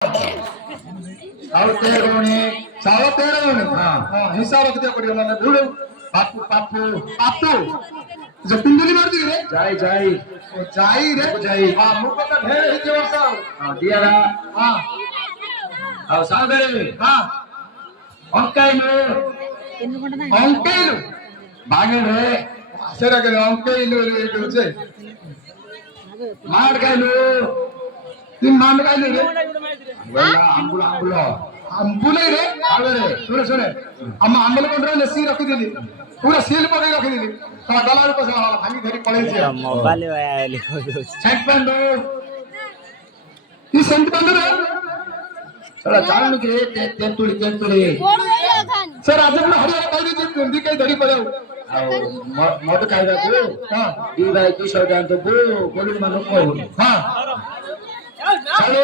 साल तेरगोणी साल तेरगोणी हाँ हिसाब रखते पड़ियो ना धूड़ पापू पापू पापू जो पिंडली मारती रे जाई जाई जाई रे जाई हाँ मुझको तो ढेर ही जीवन सा हाँ दिया रा हाँ अब सागरे हाँ अंकल बागे रे सेरा के अंकेलू ये जे मार गए तीन मान का रे वेला अंबुला अंबुला अंबुले रे आवे रे सुने सुने हम आंबल कोंड्रा लस्सी रखी दिली पूरा सील पकड़ी रखी दिली ता दलाल को भागी धरी पड़े छे मोबाइल आया लिखो दो सेट बंदो ई सेंट बंद रे चला चालू के तेंतुली सर आज हम हरिया कह दी कुंदी कई धरी पड़े मत कायदा को हां दी भाई की शौजान तो बोलू मानो को हां चलो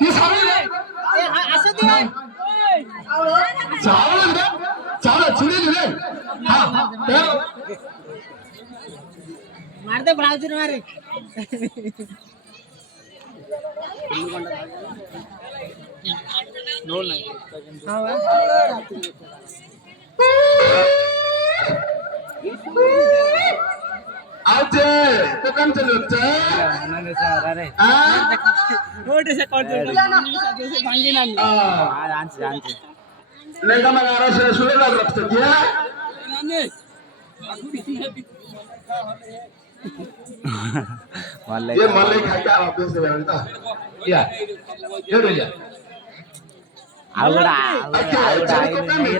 ये सारे रे चावल रे चावल छिड़ी रे हां तेरो मार दे ब्राउजर मारे नो नहीं आज तो काम चल रहा नहीं सर अरे रोड से कौन से भांगी ना जानते लेगा मैं आरा से सुने लग रखते क्या ये मल्ले खा के आप से बनता या ये रे या आवड़ा अच्छा को काम है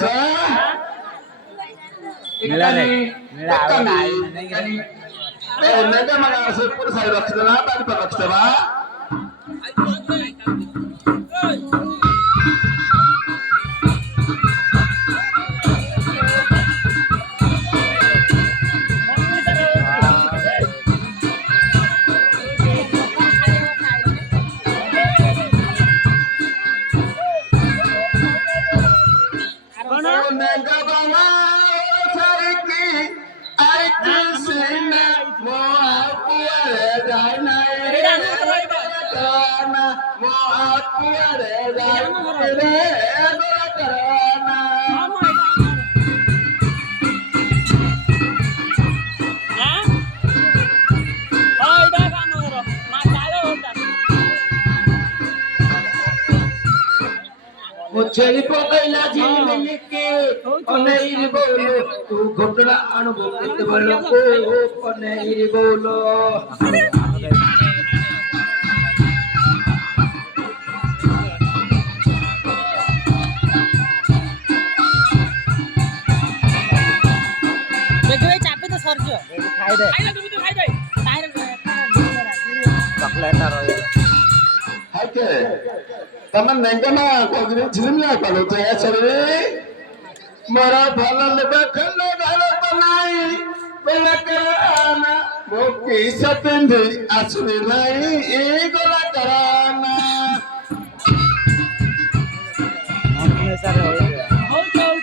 मेरा रे मेरा आवड़ा नहीं लेगा मैं आरा से पूरा साइड रखते ना ताकि पर रखते बा मुझे पकैला झील में लिखे पनेरी बोलो तू घोटला अनुभव कित बोलो ओ पनेरी बोलो देखबे चापे तो सरजो खाई दे खाई ले तू खाई दे चॉकलेट रहो हाके तमन नेंगना कोगरे झिलमिया पालो तो ऐसे रे मोरा भला लबा खल्ले भालो बनाई बेला कराना मोकी सतंदी असली लाई ए गोला कराना मम्मी सर हो गया हो जाओ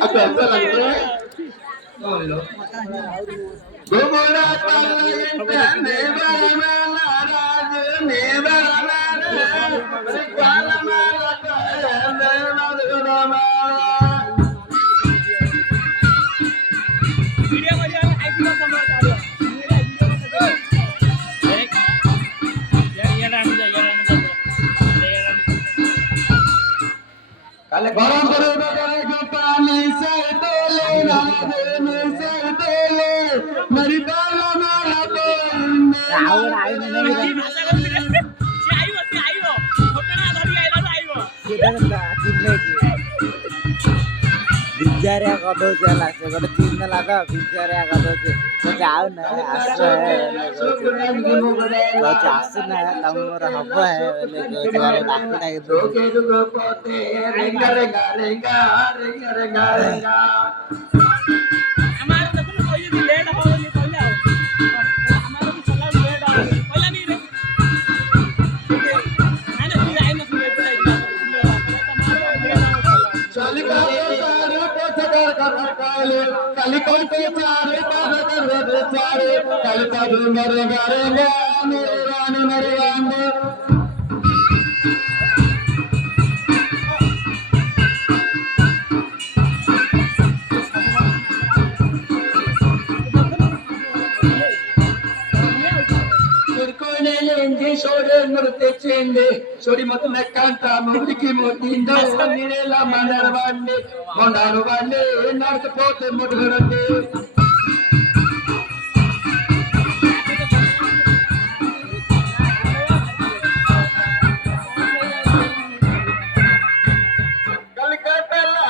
apa lagi Gumura palagin ne bala naraj ne bala rikala mala ne madgurama video में जो आईपी का कमरा डालो मेरा वीडियो में ये राम काले गरम करे के पानी से डोले राधे से डोले मेरी बाला माला बोलने आवड़ा आई नहीं भाषा कर से आइयो होटना धरी आइला आइयो किधर कितने की बिचारे कदो चला से गोटे तीन लगा बिचारे कदो से जाओ ना आसो है तो आसो ना तमर हब है बोले गोरे बाकी ना तो के दुगो पोते रेंगा रेंगा रेंगा रेंगा रेंगा रेंगा हमारे तो कोई भी लेट हो ये कोई आओ हमारे भी चला लेट आओ पहला नहीं रे मैंने भी आई ना फिर కలికాడు చారు కోసగారు కథకాలు కలికొంటే చారు కోసగారు చారు కలిపదు మరుగారు రాను మరుగాను సోడే తెచ్చింది సోడి మొత్తం ఎక్కంత ముడికి మొట్టిందో నీరేలా మండరు వాడిని మొండారు వాడిని నడకపోతే ముడుగురండి